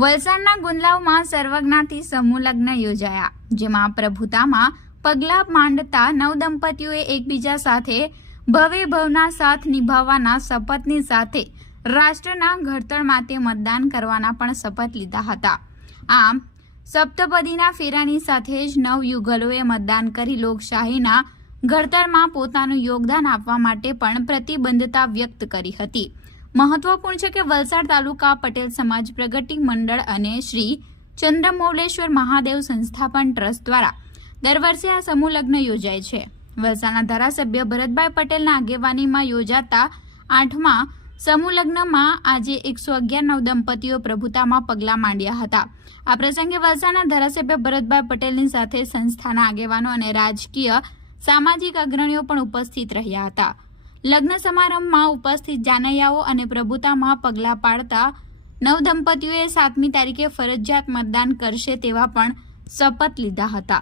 વલસાડના ગુંદલાવમાં સર્વજ્ઞાથી સમૂહ લગ્ન યોજાયા, જેમાં પ્રભુતામાં પગલાં માંડતા નવદંપતીઓએ એકબીજા સાથે ભવે ભવના સાથ નિભાવવાના શપથની સાથે રાષ્ટ્રના ઘડતર માટે મતદાન કરવાના પણ શપથ લીધા હતા. આમ સપ્તપદીના ફેરાની સાથે જ નવયુગલોએ મતદાન કરી લોકશાહીના ઘડતરમાં પોતાનું યોગદાન આપવા માટે પણ પ્રતિબદ્ધતા વ્યક્ત કરી હતી. મહત્વપૂર્ણ છે કે વલસાડ તાલુકા પટેલ સમાજ પ્રગતિ મંડળ અને શ્રી ચંદ્રમૌલેશ્વર મહાદેવ સંસ્થાપન ટ્રસ્ટ દ્વારા દર વર્ષે આ સમૂહ લગ્ન યોજાય છે. વલસાડના ધારાસભ્ય ભરતભાઈ પટેલના આગેવાનીમાં યોજાતા 8મા સમૂહ લગ્નમાં આજે 111 નવદંપતીઓ પ્રભુતામાં પગલાં માંડ્યા હતા. આ પ્રસંગે વલસાડના ધારાસભ્ય ભરતભાઈ પટેલની સાથે સંસ્થાના આગેવાનો અને રાજકીય સામાજિક અગ્રણીઓ પણ ઉપસ્થિત રહ્યા હતા. લગ્ન સમારંભમાં ઉપસ્થિત જાનૈયાઓ અને પ્રભુતામાં પગલાં પાડતા નવદંપતીઓએ 7મી તારીખે ફરજિયાત મતદાન કરશે તેવા પણ શપથ લીધા હતા.